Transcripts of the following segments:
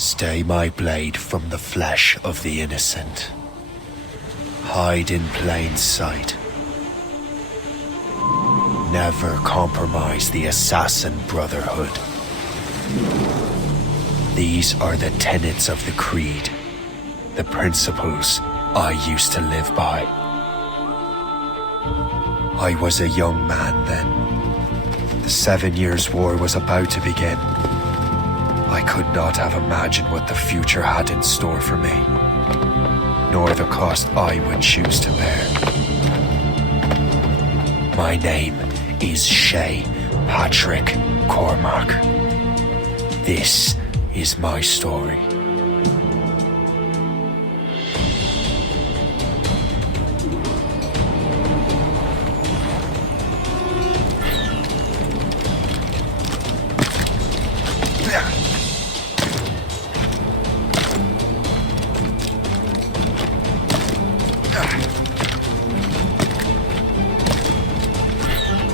Stay my blade from the flesh of the innocent. Hide in plain sight. Never compromise the Assassin Brotherhood. These are the tenets of the Creed, the principles I used to live by. I was a young man then. The 7 Years' War was about to begin. I could not have imagined what the future had in store for me, nor the cost I would choose to bear. My name is Shay Cormac. This is my story.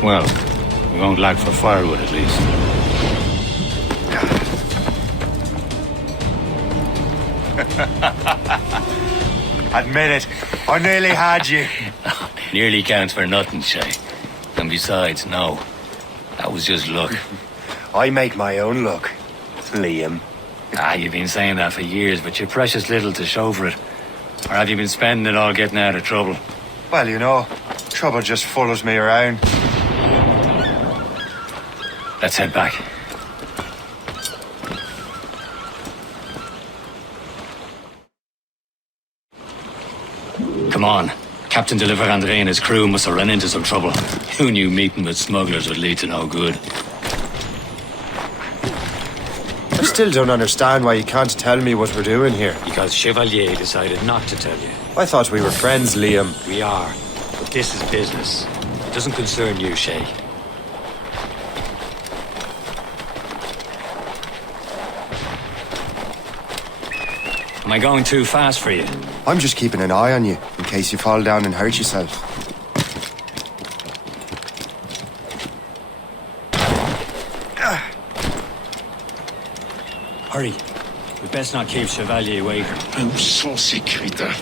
Well, we won't lack for firewood at least. Admit it, I nearly had you. Nearly counts for nothing, Shay. And besides, no. That was just luck. I make my own luck, Liam. You've been saying that for years, but you're precious little to show for it. Or have you been spending it all getting out of trouble? Well, you know, trouble just follows me around. Let's head back. Come on. Captain de Vérendrye and his crew must have run into some trouble. Who knew meeting with smugglers would lead to no good? I still don't understand why you can't tell me what we're doing here. Because Chevalier decided not to tell you. I thought we were friends, Liam. We are. But this is business. It doesn't concern you, Shay. Am I going too fast for you? I'm just keeping an eye on you, in case you fall down and hurt yourself. Hurry. We best not keep Chevalier waiting. Où sont ces crétins?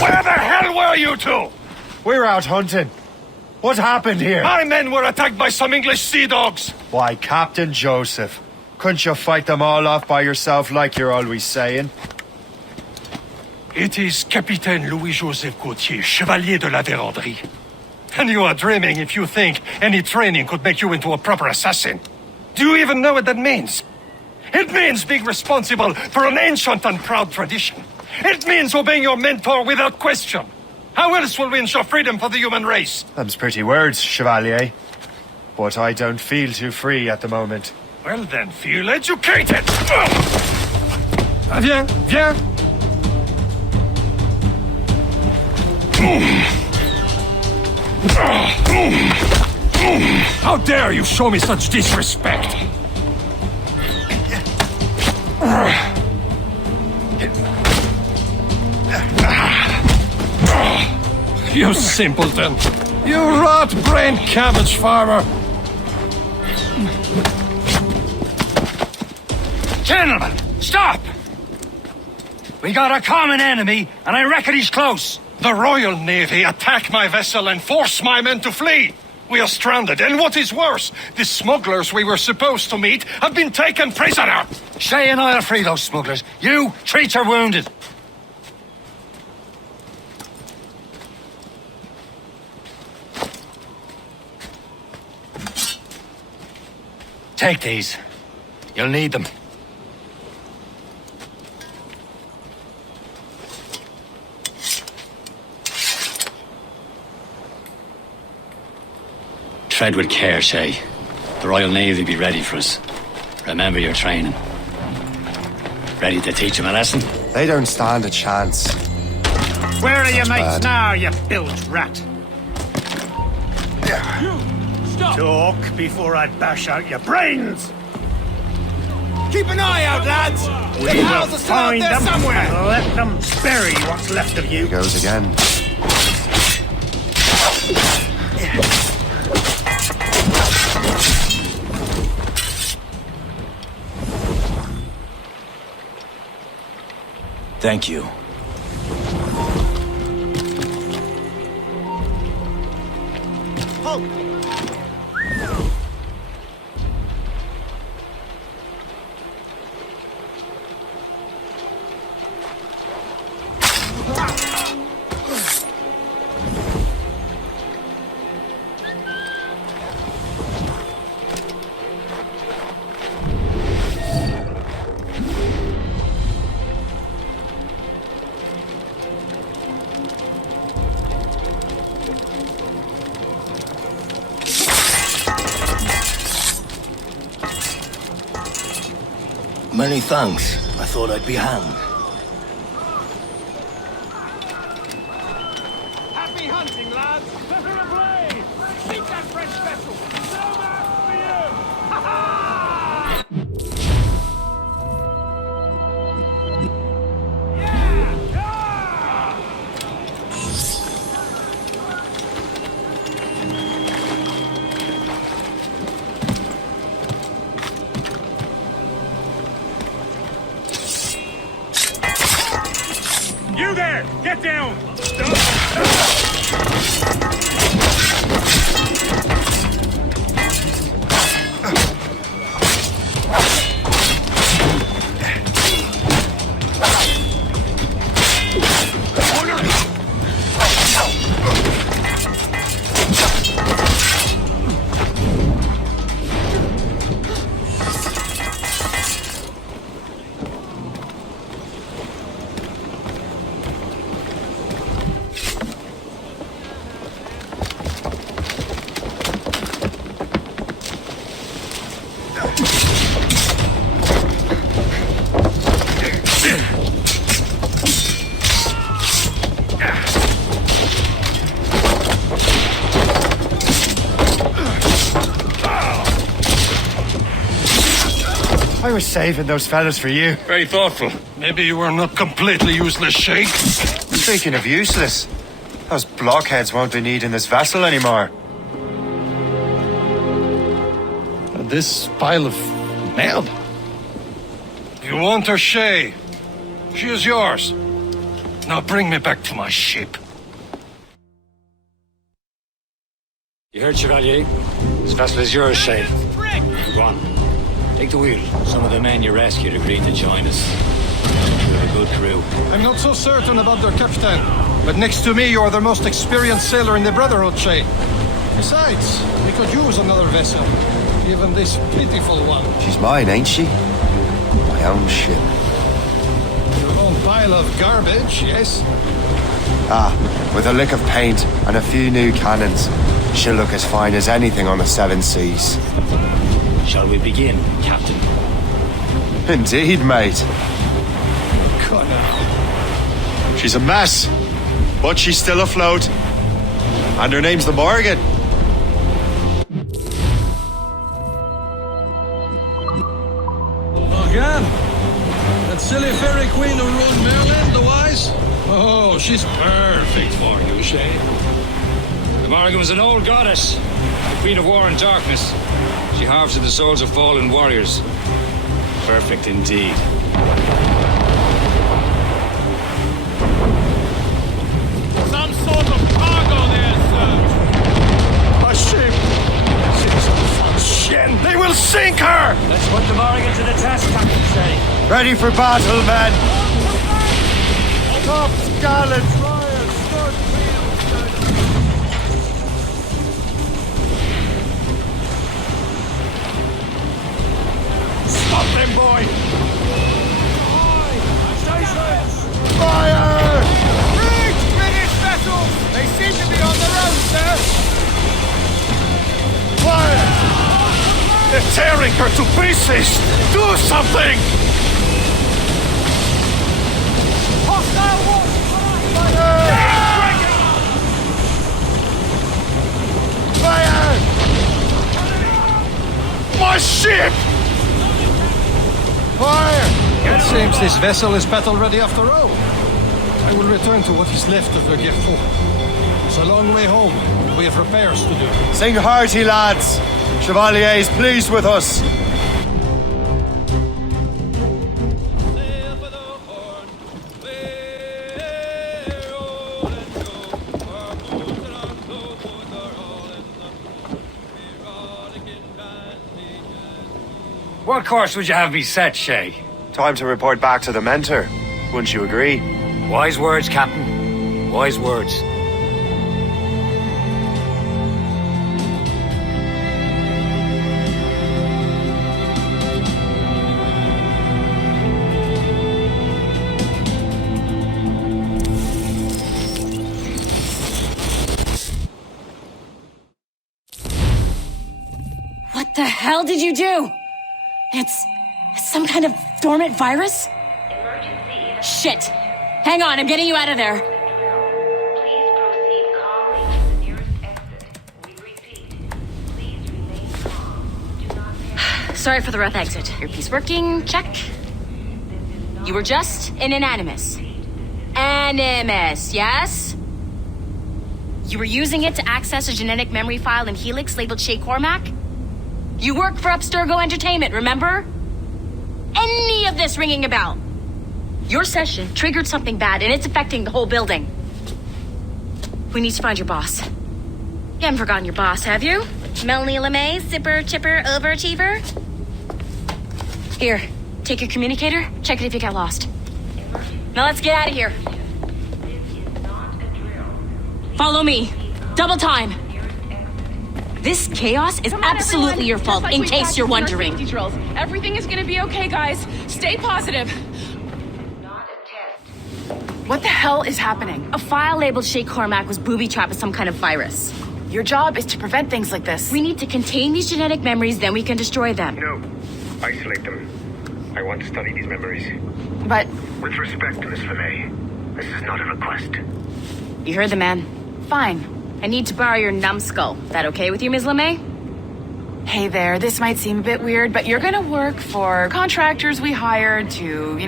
Where the hell were you two? We're out hunting. What happened here? My men were attacked by some English sea dogs. Why, Captain Joseph, couldn't you fight them all off by yourself like you're always saying? It is Capitaine Louis-Joseph Gaultier, Chevalier de la Vérendrye. And you are dreaming if you think any training could make you into a proper assassin. Do you even know what that means? It means being responsible for an ancient and proud tradition. It means obeying your mentor without question. How else will we ensure freedom for the human race? Them's pretty words, Chevalier. But I don't feel too free at the moment. Well then, feel educated! Viens, viens! How dare you show me such disrespect? You simpleton! You rot-brained cabbage farmer! Gentlemen, stop! We got a common enemy, and I reckon he's close. The Royal Navy attacked my vessel and forced my men to flee. We are stranded, and what is worse, the smugglers we were supposed to meet have been taken prisoner. Shay and I'll free those smugglers. You treat your wounded. Take these. You'll need them. Tread with care, Shay. The Royal Navy be ready for us. Remember your training. Ready to teach them a lesson? They don't stand a chance. Where are your bad. mates now, you bilge rat? Talk before I bash out your brains! Keep an eye out, lads! We will find them somewhere! And let them bury what's left of you! Here goes again. Thank you. Halt! Many thanks. I thought I'd be hanged. Happy hunting, lads! Set her ablaze! Sink that French vessel! No match for you! Ha ha! Yeah! Ah! You there! Get down! I was saving those fellas for you. Very thoughtful. Maybe you were not completely useless, Shay. Speaking of useless, those blockheads won't be needing this vessel anymore. This pile of mail. You want her, Shay? She is yours. Now bring me back to my ship. You heard, Chevalier? This vessel is yours, Shay. Go on. Take the wheel. Some of the men you rescued agreed to join us. You're a good crew. I'm not so certain about their captain, but next to me you are the most experienced sailor in the Brotherhood, Shay. Besides, we could use another vessel, even this pitiful one. She's mine, ain't she? My own ship. Your own pile of garbage, yes? Ah, with a lick of paint and a few new cannons, she'll look as fine as anything on the seven seas. Shall we begin, Captain? Indeed, mate. God, no. She's a mess, but she's still afloat. And her name's the Morrigan. Morrigan? That silly fairy queen who ruled Maryland, the wise? Oh, she's perfect for you, Shay. The Morrigan was an old goddess, the queen of war and darkness. She harvested the souls of fallen warriors. Perfect indeed. Some sort of cargo there, sir! A ship! Shit! They will sink her! Let's put the Morrigan to the test, Captain Shay. Ready for battle, men! Top gallant royal stud Stop them, boy! Fire! Reach, British vessels! They seem to be on their own, sir! Fire! They're tearing her to pieces! Do something! Hostile watch! Fire! My ship! Fire! It seems this vessel is battle ready after all. I will return to what is left of the Gerfaut. It's a long way home. We have repairs to do. Sing hearty, lads. Chevalier is pleased with us. Sail for the Horn, What course would you have me set, Shay? Time to report back to the mentor. Wouldn't you agree? Wise words, Captain. Wise words. What the hell did you do? It's some kind of dormant virus? Shit! Hang on, I'm getting you out of there. Please proceed calmly to the nearest exit. We repeat, please remain calm. Do not panic. Sorry for the rough exit. Earpiece working, check. You were just in an Animus. Animus, yes? You were using it to access a genetic memory file in Helix labeled Shay Cormac? You work for Abstergo Entertainment, remember? Any of this ringing a bell? Your session triggered something bad, and it's affecting the whole building. We need to find your boss. You haven't forgotten your boss, have you? Melanie Lemay, zipper, chipper, overachiever? Here, take your communicator, check it if you get lost. Now let's get out of here. Follow me. Double time. This chaos is absolutely your fault, in case you're wondering. Everything is gonna be okay, guys. Stay positive. Not a test. What the hell is happening? A file labeled Shay Cormac was booby-trapped with some kind of virus. Your job is to prevent things like this. We need to contain these genetic memories, then we can destroy them. No. Isolate them. I want to study these memories. But With respect, Miss Lemay, this is not a request. You heard the man. fine. I need to borrow your numbskull. That okay with you, Ms. Lemay? Hey there, this might seem a bit weird, but you're gonna work for contractors we hired to,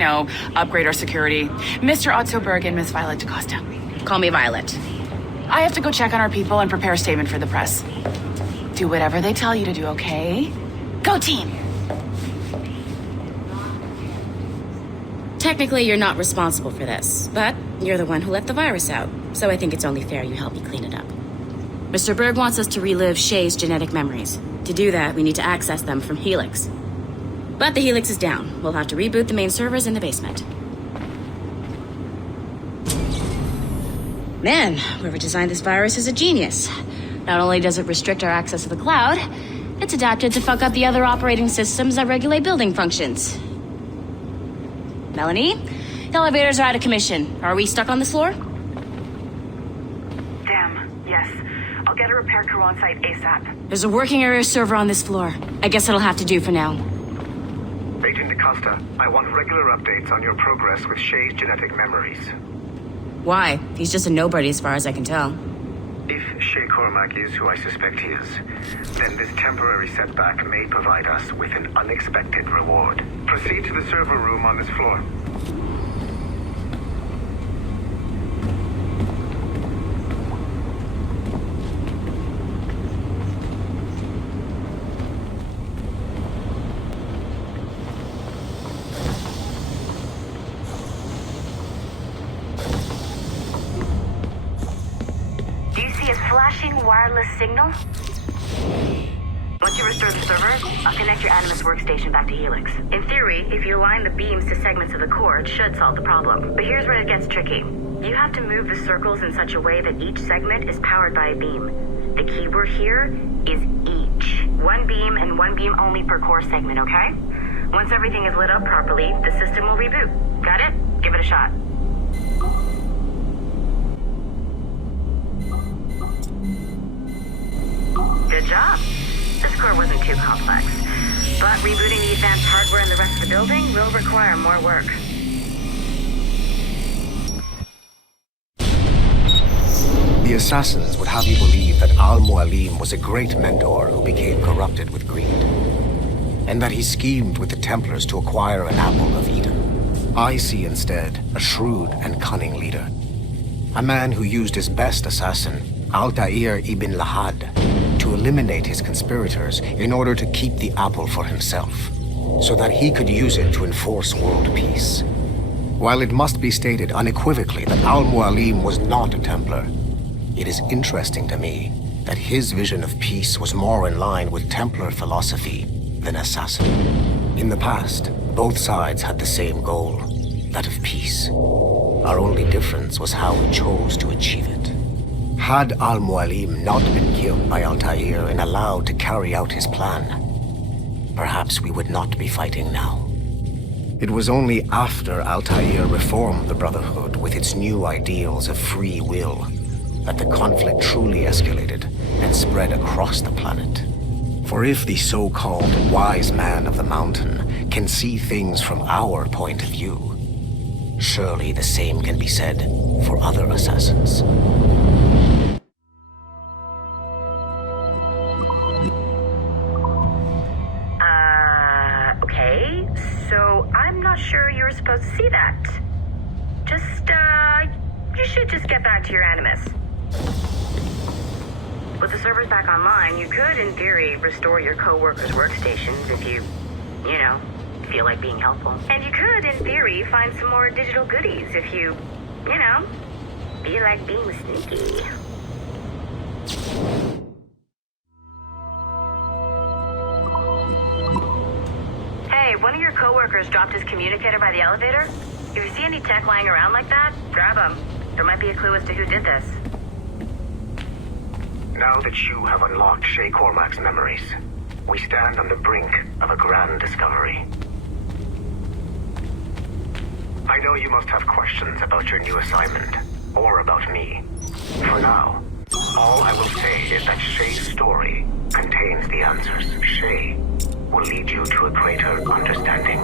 upgrade our security. Mr. Otso Berg and Miss Violet Costa. Call me Violet. I have to go check on our people and prepare a statement for the press. Do whatever they tell you to do, okay? Go team! Technically, you're not responsible for this, but you're the one who let the virus out, so I think it's only fair you help me clean it up. Mr. Berg wants us to relive Shay's genetic memories. To do that, we need to access them from Helix. But the Helix is down. We'll have to reboot the main servers in the basement. Man, whoever designed this virus is a genius. Not only does it restrict our access to the cloud, it's adapted to fuck up the other operating systems that regulate building functions. Melanie, the elevators are out of commission. Are we stuck on this floor? Damn, yes. I'll get a repair crew on site ASAP. There's a working area server on this floor. I guess it'll have to do for now. Agent Costa, I want regular updates on your progress with Shay's genetic memories. Why? He's just a nobody as far as I can tell. If Shay Cormac is who I suspect he is, then this temporary setback may provide us with an unexpected reward. Proceed to the server room on this floor. Flashing wireless signal? Once you restore the server, I'll connect your Animus workstation back to Helix. In theory, if you align the beams to segments of the core, it should solve the problem. But here's where it gets tricky. You have to move the circles in such a way that each segment is powered by a beam. The keyword here is each. One beam and one beam only per core segment, okay? Once everything is lit up properly, the system will reboot. Got it? Give it a shot. Good job. This core wasn't too complex, but rebooting the advanced hardware in the rest of the building will require more work. The assassins would have you believe that Al-Mualim was a great mentor who became corrupted with greed, and that he schemed with the Templars to acquire an apple of Eden. I see instead a shrewd and cunning leader, a man who used his best assassin, Altair ibn Lahad, to eliminate his conspirators in order to keep the apple for himself, so that he could use it to enforce world peace. While it must be stated unequivocally that Al-Mualim was not a Templar, it is interesting to me that his vision of peace was more in line with Templar philosophy than assassin. In the past, both sides had the same goal, that of peace. Our only difference was how we chose to achieve it. Had Al-Mualim not been killed by Altair and allowed to carry out his plan, perhaps we would not be fighting now. It was only after Altair reformed the Brotherhood with its new ideals of free will that the conflict truly escalated and spread across the planet. For if the so-called wise man of the mountain can see things from our point of view, surely the same can be said for other assassins. Okay, so I'm not sure you were supposed to see that. You should just get back to your Animus. With the servers back online, you could, in theory, restore your co-workers' workstations if you feel like being helpful. And you could, in theory, find some more digital goodies if you feel like being sneaky. Hey, one of your co-workers dropped his communicator by the elevator. If you see any tech lying around like that, grab them. There might be a clue as to who did this. Now that you have unlocked Shay Cormac's memories, we stand on the brink of a grand discovery. I know you must have questions about your new assignment, or about me. For now, all I will say is that Shay's story contains the answers. Shay will lead you to a greater understanding.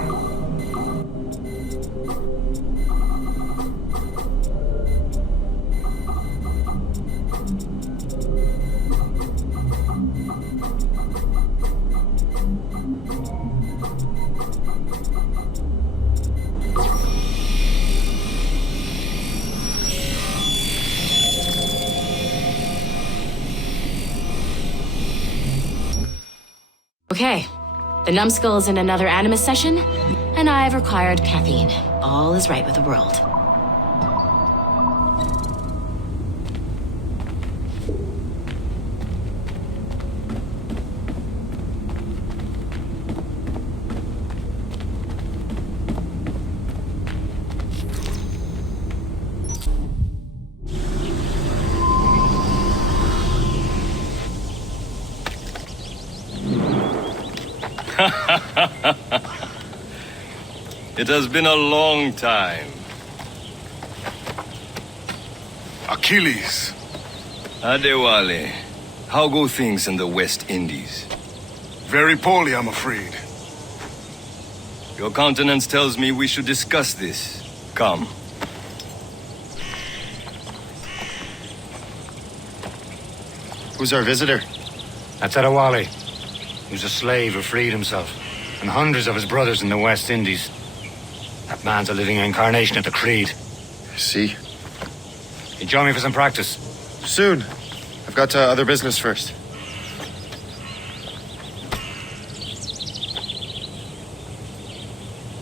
Okay, the numbskull is in another Animus session, and I've required caffeine. All is right with the world. It has been a long time. Achilles. Adewale, how go things in the West Indies? Very poorly, I'm afraid. Your countenance tells me we should discuss this. Come. Who's our visitor? That's Adewale. He was a slave who freed himself, and hundreds of his brothers in the West Indies. That man's a living incarnation of the Creed. See? You join me for some practice? Soon. I've got other business first.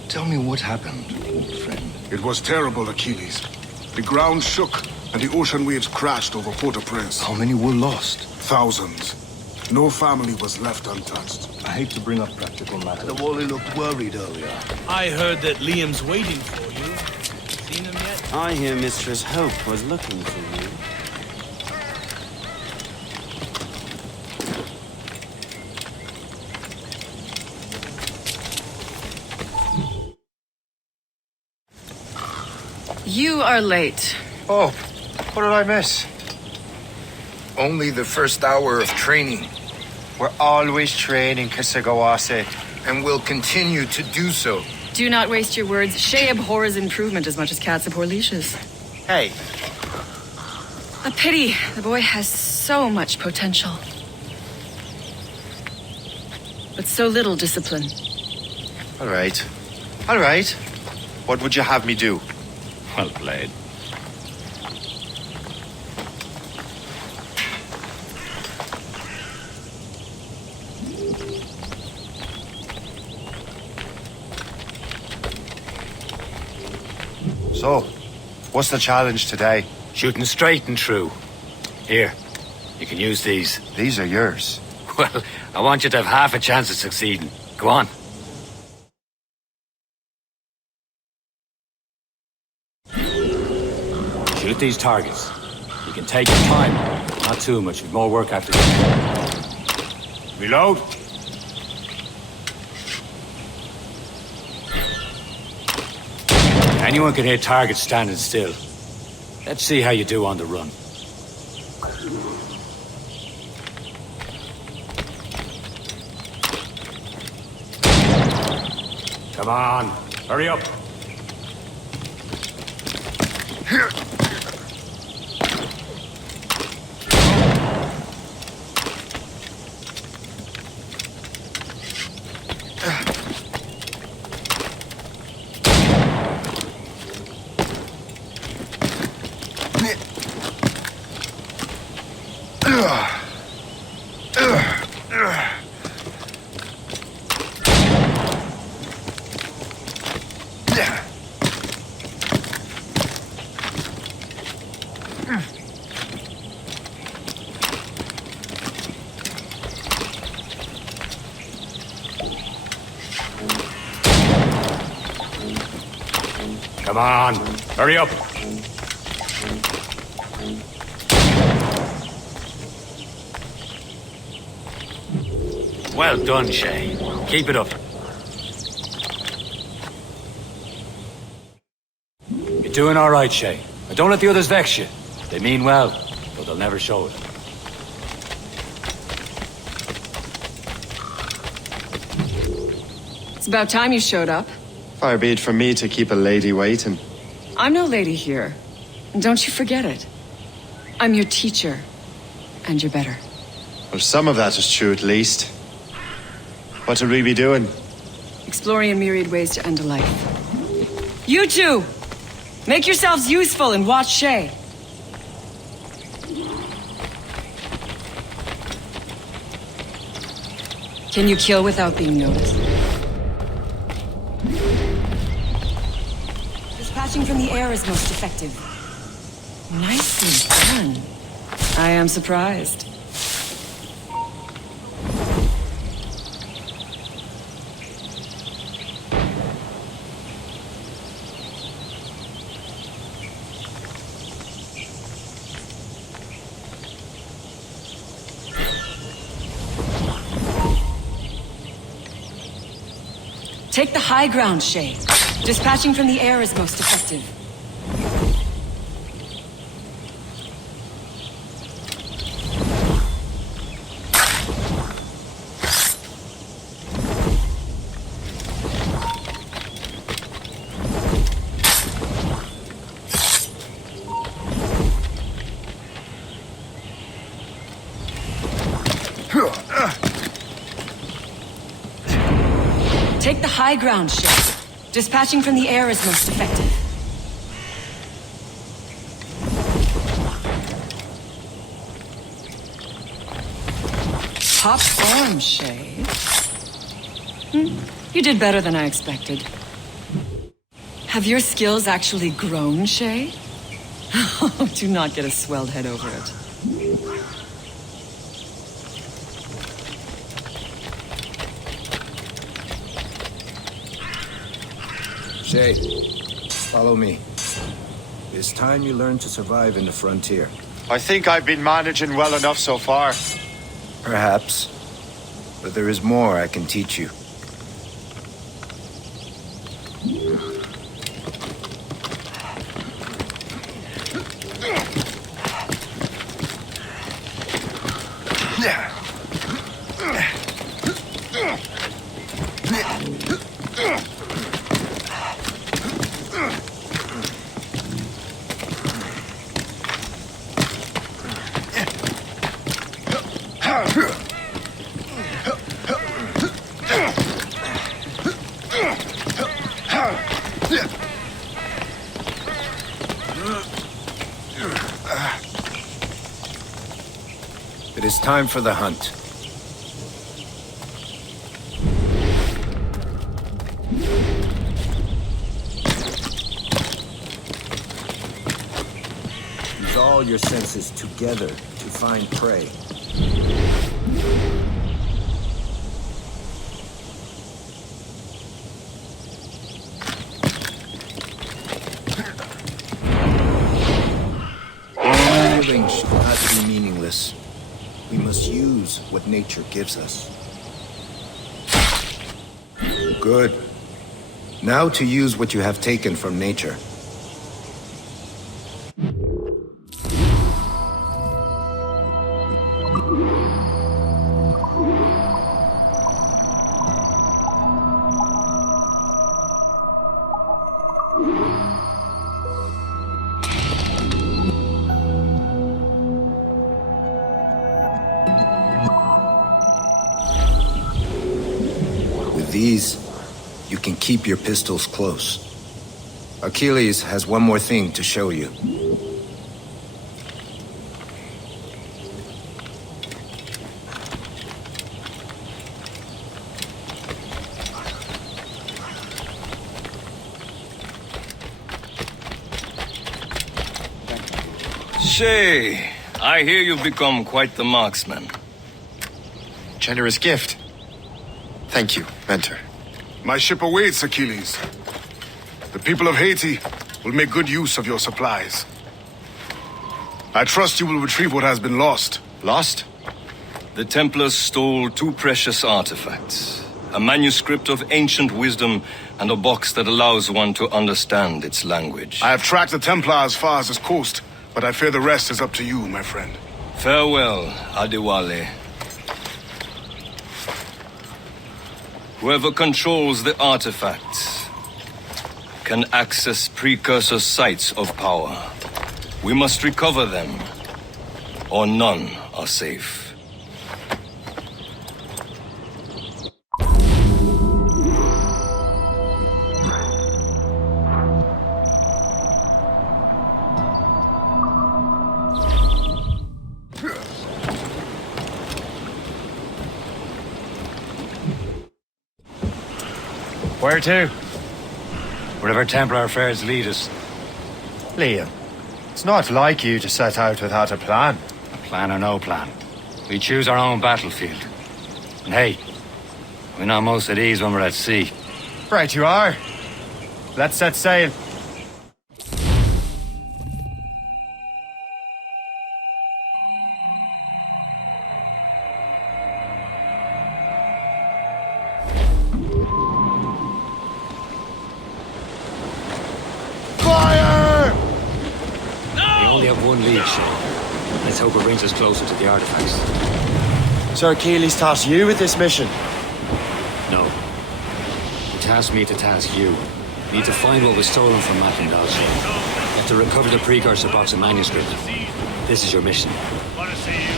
Tell me what happened, old friend. It was terrible, Achilles. The ground shook, and the ocean waves crashed over Port-au-Prince. How many were lost? Thousands. No family was left untouched. I hate to bring up practical matters. The Wally looked worried earlier. I heard that Liam's waiting for you. Seen him yet? I hear Mistress Hope was looking for you. You are late. Oh, what did I miss? Only the first hour of training. We're always training, Kisagawase. And will continue to do so. Do not waste your words. Shay abhors improvement as much as cats abhor leashes. Hey. A pity. The boy has so much potential. But so little discipline. All right. All right. What would you have me do? Well played. So, what's the challenge today? Shooting straight and true. Here, you can use these. These are yours. Well, I want you to have half a chance of succeeding. Go on. Shoot these targets. You can take your time. Not too much. We've more work after this. Reload. Anyone can hit targets standing still. Let's see how you do on the run. Come on, hurry up. Come on, hurry up. Well done, Shay. Keep it up. You're doing all right, Shay. But don't let the others vex you. They mean well, but they'll never show it. It's about time you showed up. Far be it from me to keep a lady waiting. I'm no lady here. And don't you forget it. I'm your teacher. And you're better. Well, some of that is true at least. What would we be doing? Exploring a myriad ways to end a life. You two! Make yourselves useful and watch Shay. Can you kill without being noticed? Dispatching from the air is most effective. Nicely done. I am surprised. Take the high ground, Shay. Dispatching from the air is most effective. Take the high ground, Shay. Dispatching from the air is most effective. Top form, Shay. You did better than I expected. Have your skills actually grown, Shay? Oh, do not get a swelled head over it. Shay, follow me. It's time you learn to survive in the frontier. I think I've been managing well enough so far. Perhaps. But there is more I can teach you. It is time for the hunt. Use all your senses together to find prey. powerless. We must use what nature gives us. Good. Now to use what you have taken from nature. With these, you can keep your pistols close. Achilles has one more thing to show you. Shay, I hear you've become quite the marksman. Generous gift. Thank you, Mentor. My ship awaits, Achilles. The people of Haiti will make good use of your supplies. I trust you will retrieve what has been lost. Lost? The Templars stole 2 precious artifacts. A manuscript of ancient wisdom and a box that allows one to understand its language. I have tracked the Templar as far as this coast, but I fear the rest is up to you, my friend. Farewell, Adewale. Whoever controls the artifacts can access precursor sites of power. We must recover them, or none are safe. Where to? Wherever Templar affairs lead us. Liam, it's not like you to set out without a plan. Plan or no plan. We choose our own battlefield. And hey, we're not most at ease when we're at sea. Right you are. Let's set sail. Let's hope it brings us closer to the artifacts. Sir Achilles tasked you with this mission? No. He tasked me to task you. We need to find what was stolen from Matlin Dalshay. We have to recover the precursor box of manuscript. This is your mission.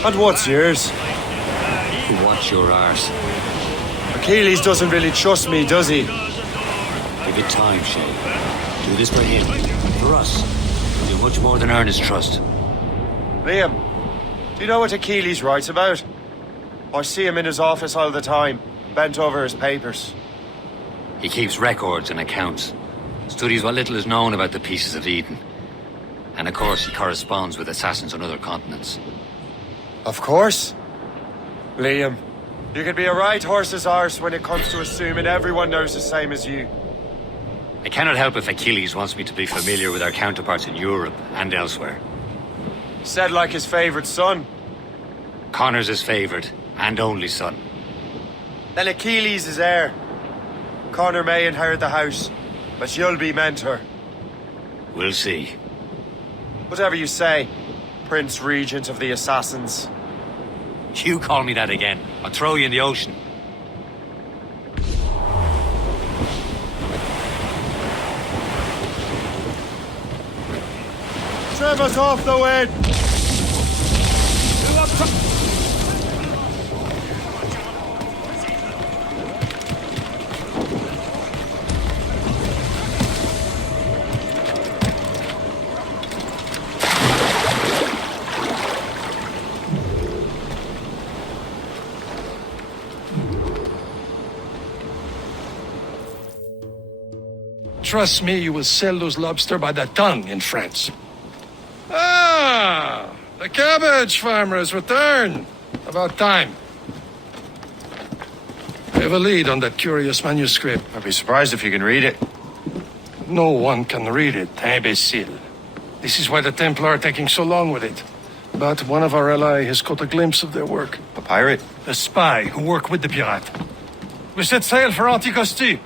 And what's yours? Watch your arse. Achilles doesn't really trust me, does he? Give it time, Shay. Do this for him. For us. Do much more than earn his trust. Liam, do you know what Achilles writes about? I see him in his office all the time, bent over his papers. He keeps records and accounts. Studies what little is known about the pieces of Eden. And of course, he corresponds with assassins on other continents. Of course. Liam, you can be a right horse's arse when it comes to assuming everyone knows the same as you. I cannot help if Achilles wants me to be familiar with our counterparts in Europe and elsewhere. Said like his favorite son. Connor's his favorite and only son. Then Achilles is heir. Connor may inherit the house, but you'll be mentor. We'll see. Whatever you say, Prince Regent of the Assassins. You call me that again, I'll throw you in the ocean. Trevor's off the wind! Trust me, you will sell those lobster by the ton in France. Ah, the cabbage farmer has returned. About time. I have a lead on that curious manuscript. I'd be surprised if you can read it. No one can read it, imbecile. This is why the Templar are taking so long with it. but one of our allies has caught a glimpse of their work. A pirate? A spy who worked with the pirate. We set sail for Anticosti.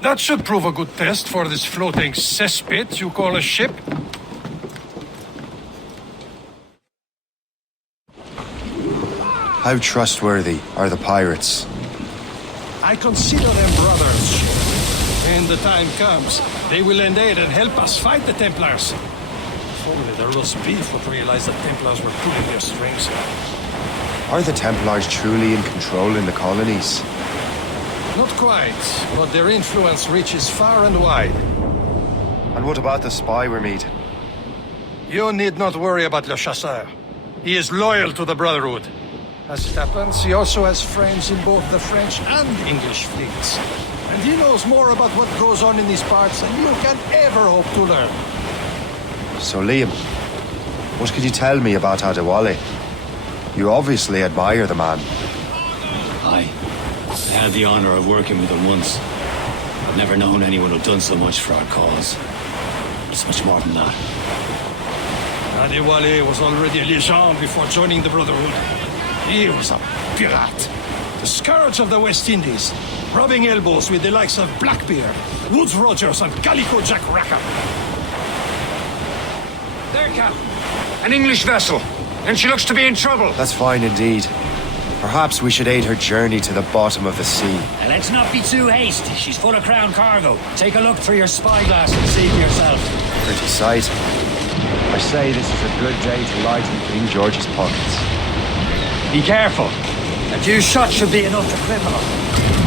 That should prove a good test for this floating cesspit you call a ship. How trustworthy are the pirates? I consider them brothers. When the time comes, they will lend aid and help us fight the Templars. If only the roast beef would realize the Templars were pulling their strings. Are the Templars truly in control in the colonies? Not quite, but their influence reaches far and wide. And what about the spy we're meeting? You need not worry about Le Chasseur. He is loyal to the Brotherhood. As it happens, he also has friends in both the French and English fleets. And he knows more about what goes on in these parts than you can ever hope to learn. So Liam, what could you tell me about Adewale? You obviously admire the man. I had the honor of working with him once. I've never known anyone who'd done so much for our cause. It's much more than that. Adewale was already a legend before joining the Brotherhood. He was a pirate. The scourge of the West Indies, rubbing elbows with the likes of Blackbeard, Woodes Rogers, and Calico Jack Rackham. There, Captain. An English vessel. And she looks to be in trouble. That's fine indeed. Perhaps we should aid her journey to the bottom of the sea. And let's not be too hasty. She's full of crown cargo. Take a look through your spyglass and see for yourself. Pretty sight. I say this is a good day to lighten King George's pockets. Be careful. A few shots should be enough to cripple her.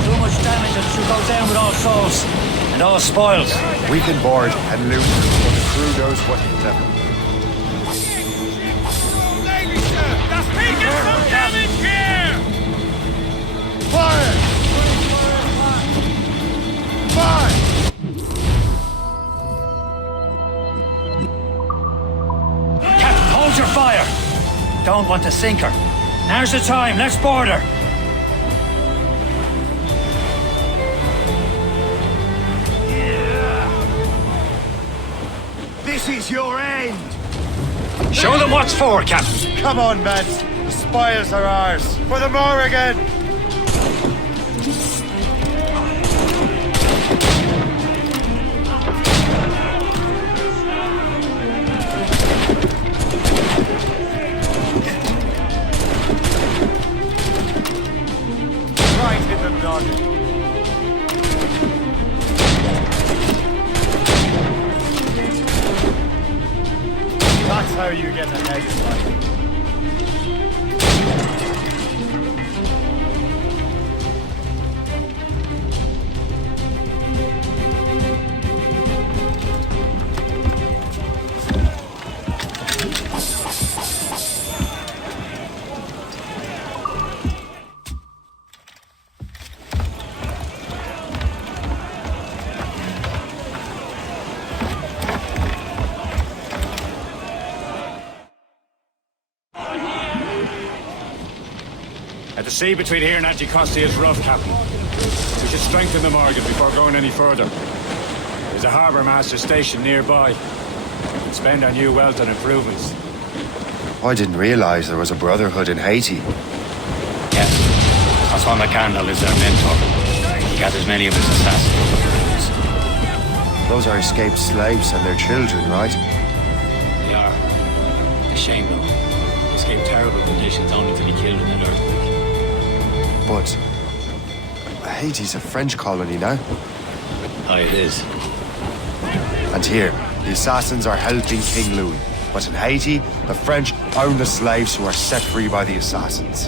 Too much damage and she'll go down with all souls and all spoils. We can board and loot, but the crew knows what hit them. That's taking some damage here! Fire! Fire! Captain, hold your fire! Don't want to sink her. Now's the time, let's board her! This is your end! Show them what's for, Captain. Come on, men. The spoils are ours. For the Morrigan! Right in the noggin. That's how you get ahead in life. The sea between here and Anticosti is rough, Captain. We should strengthen the Morrigan before going any further. There's a harbour master station nearby. We can spend our new wealth on improvements. I didn't realize there was a brotherhood in Haiti. Yes. Osman McCandle is their mentor. He gathers many of his assassins. Those are escaped slaves and their children, right? They are. A shame, though. They escaped terrible conditions only to be killed in an earthquake. But Haiti's a French colony now. Aye, it is. And here, the assassins are helping King Louis. But in Haiti, the French own the slaves who are set free by the assassins.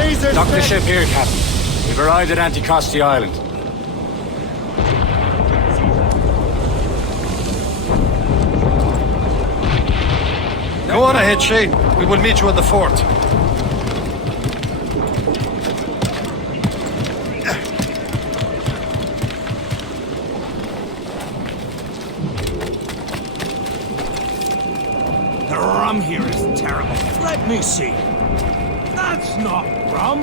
Dock the ship here, Captain. We've arrived at Anticosti Island. Go on ahead, Shay. We will meet you at the fort. The rum here is terrible. Let me see. That's not rum.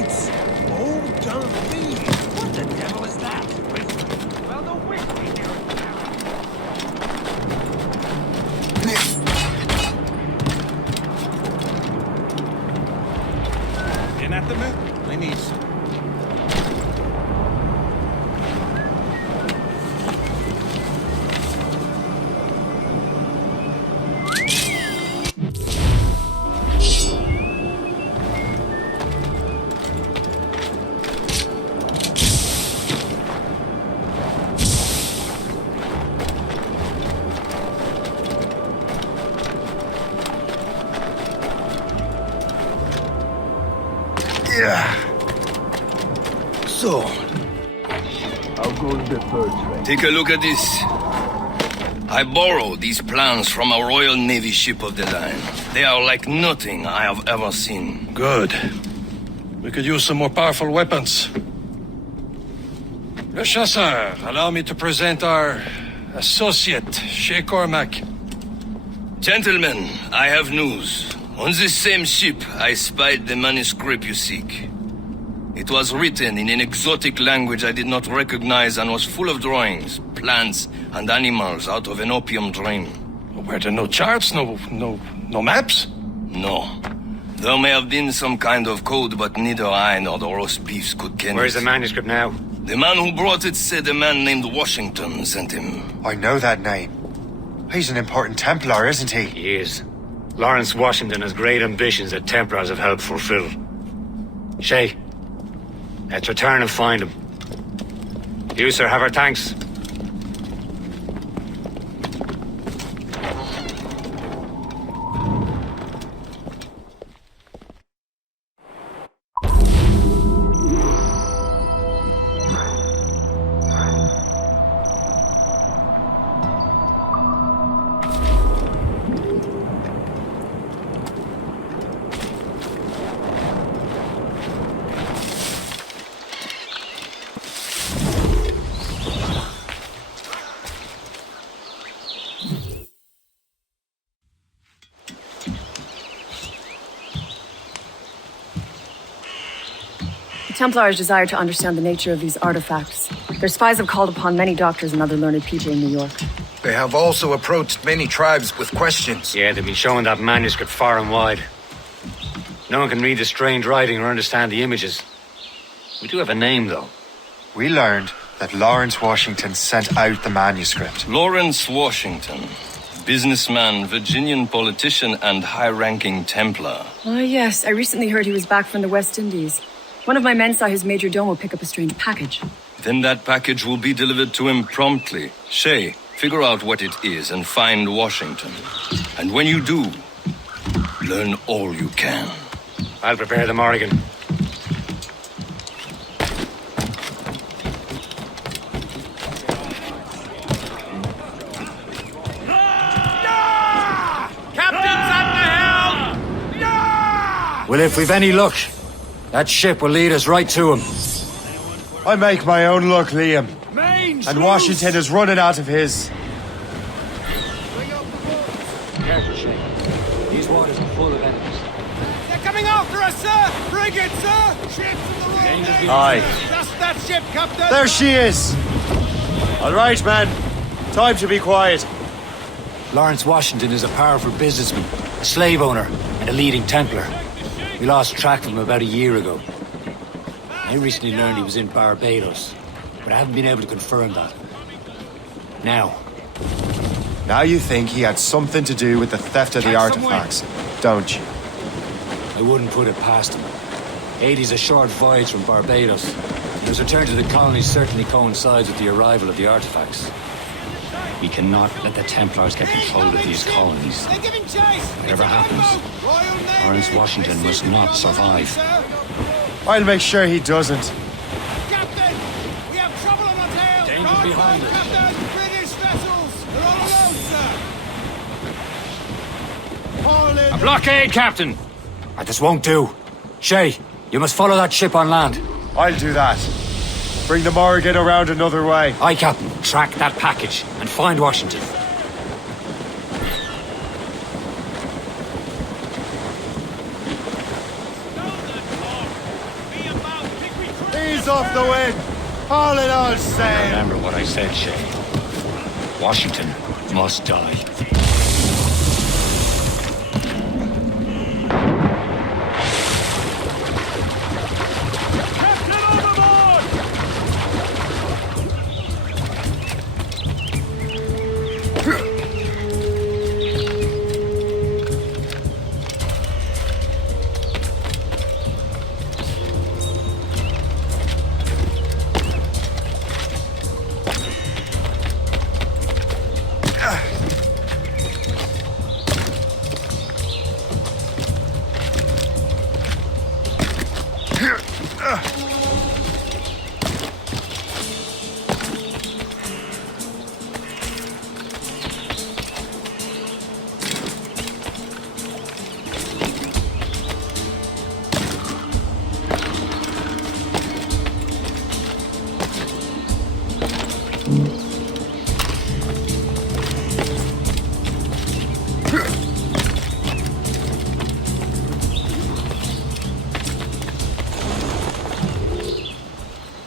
It's eau de vie. What the devil is that? Well, the whiskey here is terrible. In at the moon? I need some. So, how goes the bird? Take a look at this. I borrowed these plans from a Royal Navy ship of the line. They are like nothing I have ever seen. Good. We could use some more powerful weapons. Le Chasseur, allow me to present our associate, Shay Cormac. Gentlemen, I have news. On this same ship, I spied the manuscript you seek. It was written in an exotic language I did not recognize and was full of drawings, plants, and animals out of an opium dream. Were there no charts, no maps? No. There may have been some kind of code, but neither I nor the roast beefs could ken Where's it. the manuscript now? The man who brought it said a man named Washington sent him. I know that name. He's an important Templar, isn't he? He is. Lawrence Washington has great ambitions that Templars have helped fulfill. Shay, let's return and find him. You, sir, have our thanks. Templars desire to understand the nature of these artifacts. Their spies have called upon many doctors and other learned people in New York. They have also approached many tribes with questions. Yeah, they've been showing that manuscript far and wide. No one can read the strange writing or understand the images. We do have a name, though. We learned that Lawrence Washington sent out the manuscript. Lawrence Washington. Businessman, Virginian politician, and high-ranking Templar. Ah, yes. I recently heard he was back from the West Indies. One of my men saw his major domo pick up a strange package. Then that package will be delivered to him promptly. Shay, figure out what it is and find Washington. And when you do, learn all you can. I'll prepare the Morrigan. Captain's at the helm! Well, if we've any luck, that ship will lead us right to him. I make my own luck, Liam. Mains And loose! Washington is running out of his. Careful, Shay. These waters are full of enemies. They're coming after us, sir! Bring it, sir! Ship from the Royal Navy! Aye. Just that ship, Captain! There she is! All right, man. Time to be quiet. Lawrence Washington is a powerful businessman, a slave owner, and a leading Templar. We lost track of him about a year ago. I recently learned he was in Barbados, but I haven't been able to confirm that. Now you think he had something to do with the theft of the artifacts, don't you? I wouldn't put it past him. 80's a short voyage from Barbados. His return to the colonies certainly coincides with the arrival of the artifacts. We cannot let the Templars get control of these colonies. They're giving chase! Whatever happens, Lawrence Washington must not survive. I'll make sure he doesn't. Captain! We have trouble on our tail! Danger behind us. Captain! British vessels! They're all alone, sir! Haul in! A blockade, Captain! This won't do. Shay, you must follow that ship on land. I'll do that. Bring the Morrigan around another way. Aye, Captain. Track that package and find Washington. Ease off the wind. All in all sail. Remember what I said, Shay. Washington must die.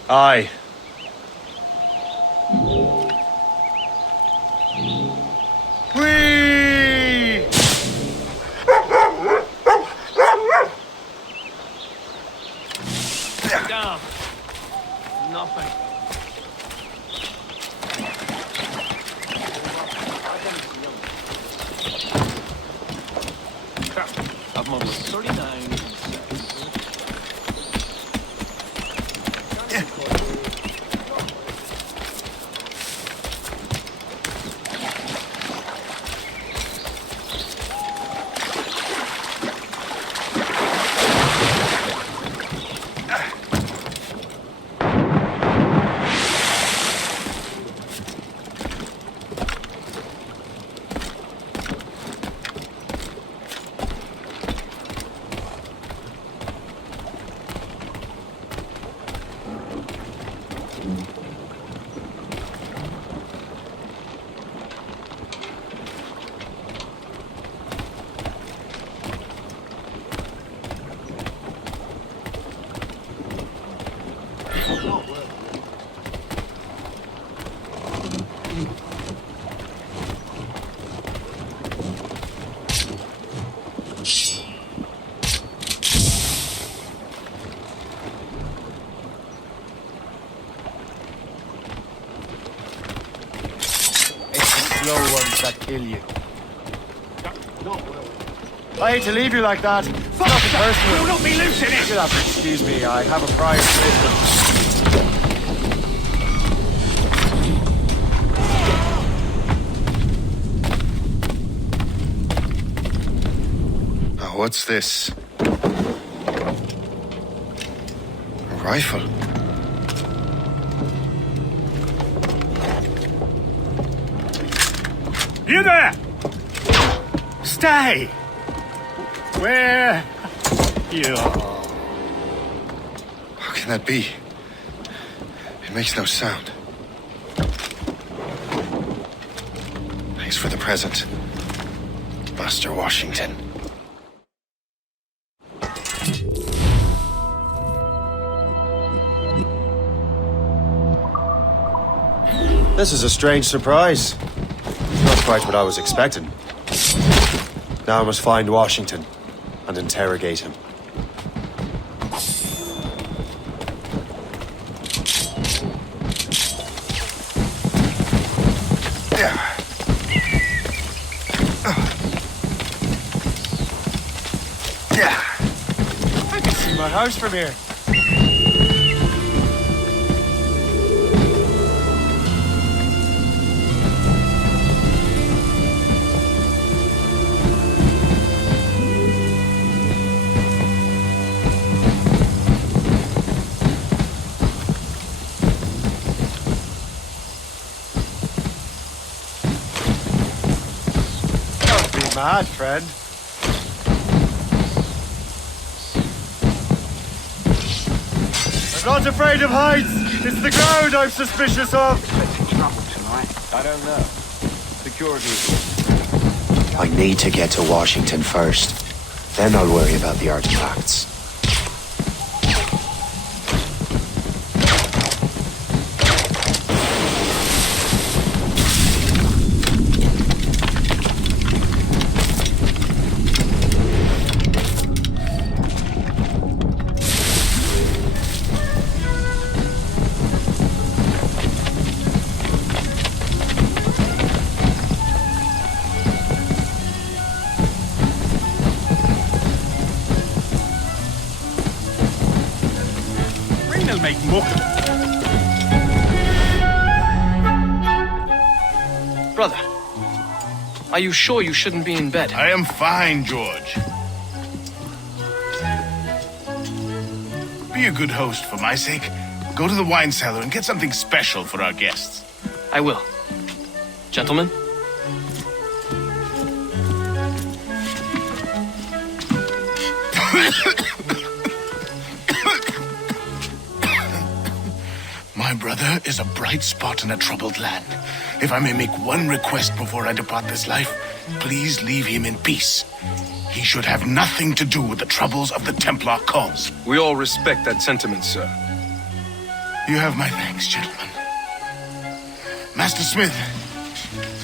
Aye. Whee! Down. Nothing. I'm on 39. Slow ones that kill you. I hate to leave you like that. Nothing personal. We'll not be losing it! You'll have to excuse me. I have a prior commitment. Now, what's this? A rifle. You there! Stay! Where you are? How can that be? It makes no sound. Thanks for the present, Master Washington. This is a strange surprise. Not quite what I was expecting. Now I must find Washington and interrogate him. I can see my house from here. mad, friend. I'm not afraid of heights! It's the ground I'm suspicious of! I don't know. Security. I need to get to Washington first. Then I'll worry about the artifacts. Brother, are you sure you shouldn't be in bed? I am fine, George. Be a good host for my sake. Go to the wine cellar and get something special for our guests. I will. Gentlemen? My brother is a bright spot in a troubled land. If I may make one request before I depart this life, please leave him in peace. He should have nothing to do with the troubles of the Templar cause. We all respect that sentiment, sir. You have my thanks, gentlemen. Master Smith,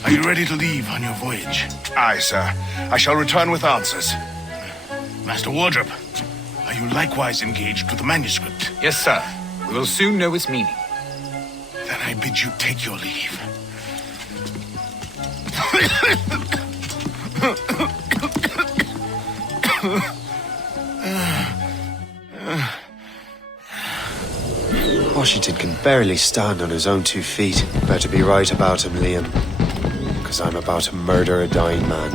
are you ready to leave on your voyage? Aye, sir. I shall return with answers. Master Wardrop, are you likewise engaged with the manuscript? Yes, sir. We will soon know its meaning. Then I bid you take your leave. Washington can barely stand on his own 2 feet. Better be right about him, Liam. Because I'm about to murder a dying man.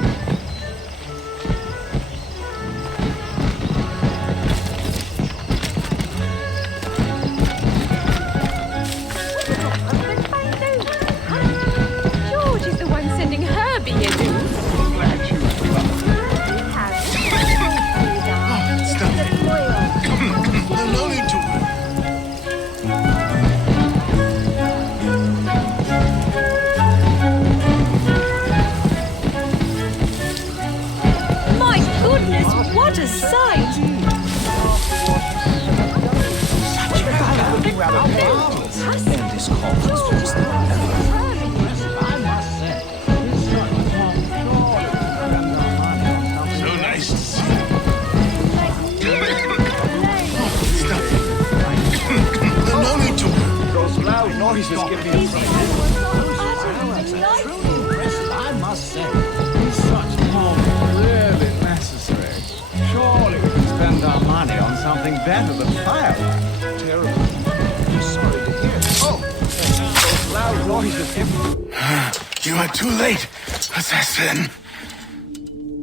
You are too late, assassin.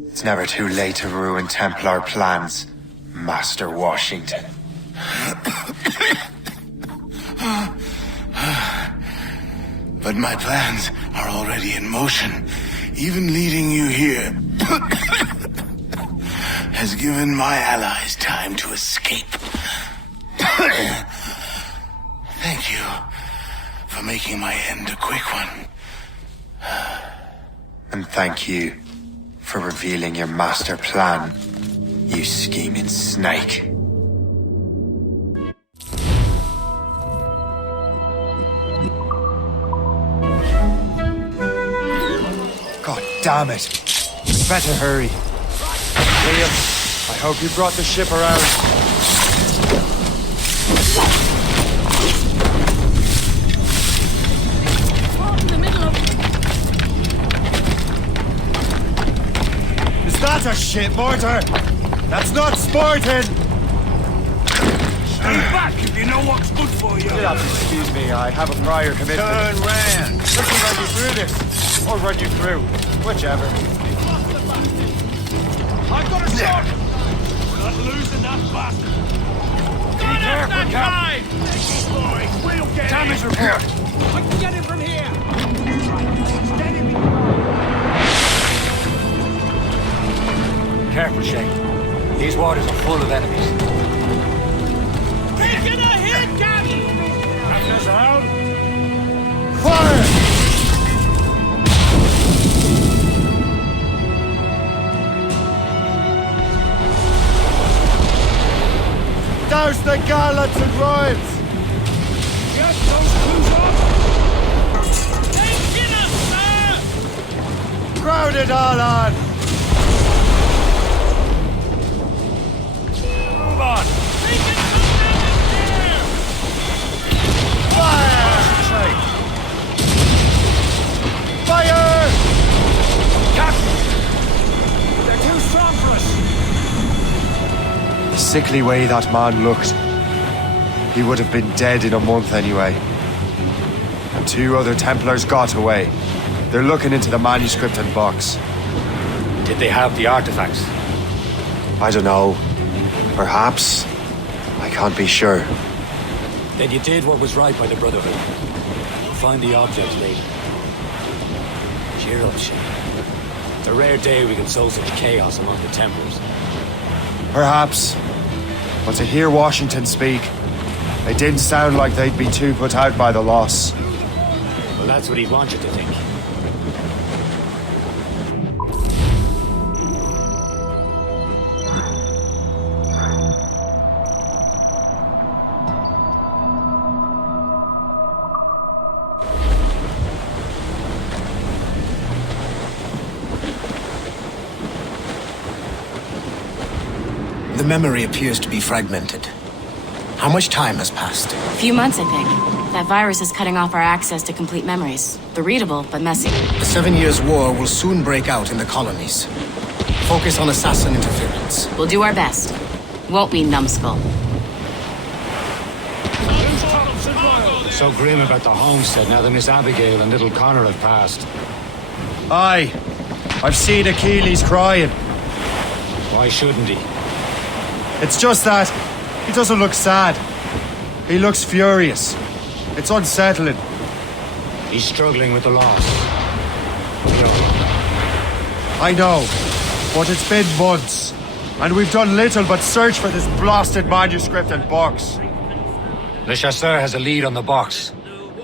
It's never too late to ruin Templar plans, Master Washington. But my plans are already in motion. Even leading you here has given my allies time to escape. Thank you for making my end a quick one. And thank you for revealing your master plan, you scheming snake. God damn it! Better hurry. Liam, I hope you brought the ship around. Is that a ship mortar? That's not sporting! Stay back if you know what's good for you. Get up, excuse me, I have a prior commitment. Turn round. Let me run you through this, or run you through, whichever. I've got a shot! We're not losing that bastard! Be careful, Cap! We'll get damage report! I can get him from here! Careful, Shay. These waters are full of enemies. Taking a hit, Captain! Captain us out! Fire! Douse the gallants and royals! Get those crews up! Taking us, sir! Crowd it all on! Move on! Taking some damage Fire! Fire! Captain! They're too strong for us! The sickly way that man looked. He would have been dead in a month anyway. And 2 other Templars got away. They're looking into the manuscript and box. Did they have the artifacts? I don't know. Perhaps. I can't be sure. Then you did what was right by the Brotherhood. We'll find the objects later. Cheer up, Shay. It's a rare day we can sow such chaos among the Templars. Perhaps. But to hear Washington speak, it didn't sound like they'd be too put out by the loss. Well, that's what he'd want you to think. The memory appears to be fragmented. How much time has passed? A few months, I think. That virus is cutting off our access to complete memories. They're readable, but messy. The 7 Years' War will soon break out in the colonies. Focus on assassin interference. We'll do our best. Won't we, numbskull? So grim about the homestead now that Miss Abigail and little Connor have passed. Aye. I've seen Achilles crying. Why shouldn't he? It's just that he doesn't look sad. He looks furious. It's unsettling. He's struggling with the loss. I know, but it's been months, and we've done little but search for this blasted manuscript and box. Le Chasseur has a lead on the box.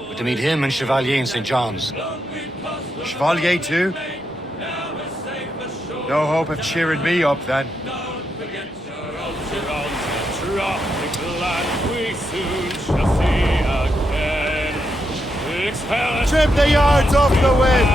We're to meet him and Chevalier in St. John's. Chevalier too? No hope of cheering me up then. Trim the yards off the wind!